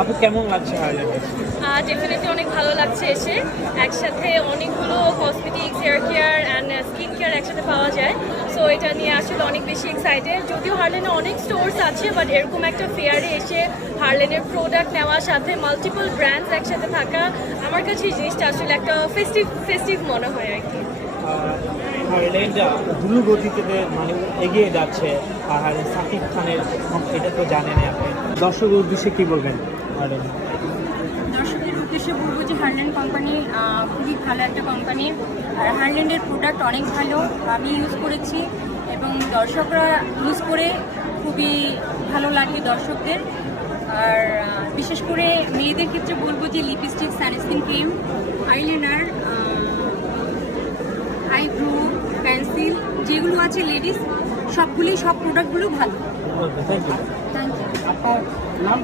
আপু কেমন লাগছে হার্লেনে? ডেফিনেটলি অনেক ভালো লাগছে এসে। একসাথে অনেকগুলো cosmetics, hair care and skin care একসাথে পাওয়া যায়। সো এটা নিয়ে আসলে অনেক বেশি এক্সাইটেড। যদিও হার্লেনে অনেক স্টোর্স আছে, বাট এরকম একটা ফেয়ারে এসে হার্লেনের প্রোডাক্ট নেওয়ার সাথে মাল্টিপল ব্র্যান্ডস একসাথে থাকা, আমার কাছে এই জিনিসটা আসলে একটা ফেস্টিভ মনে হয় আর কি। হার্লেনটা দ্রুত গতিতে মানে এগিয়ে যাচ্ছে, আর সাকিব খানের এটা তো জানেনই আপনি। দর্শকের উদ্দেশ্যে কি বলবেন হার্লেন? দর্শকের উদ্দেশ্যে বলবো যে হার্লেন কোম্পানি খুবই ভালো একটা কোম্পানি, আর হার্লেনের প্রোডাক্ট অনেক ভালো, আমি ইউজ করেছি এবং দর্শকরা ইউজ করে খুবই ভালো লাগে দর্শকদের। আর বিশেষ করে মেয়েদের ক্ষেত্রে বলবো যে lipstick, sunscreen cream, eyeliner, eyebrow, pencil যেগুলো আছে লেডিস, সব প্রোডাক্টগুলো ভালো। Thank you. Thank you. আপনার নাম?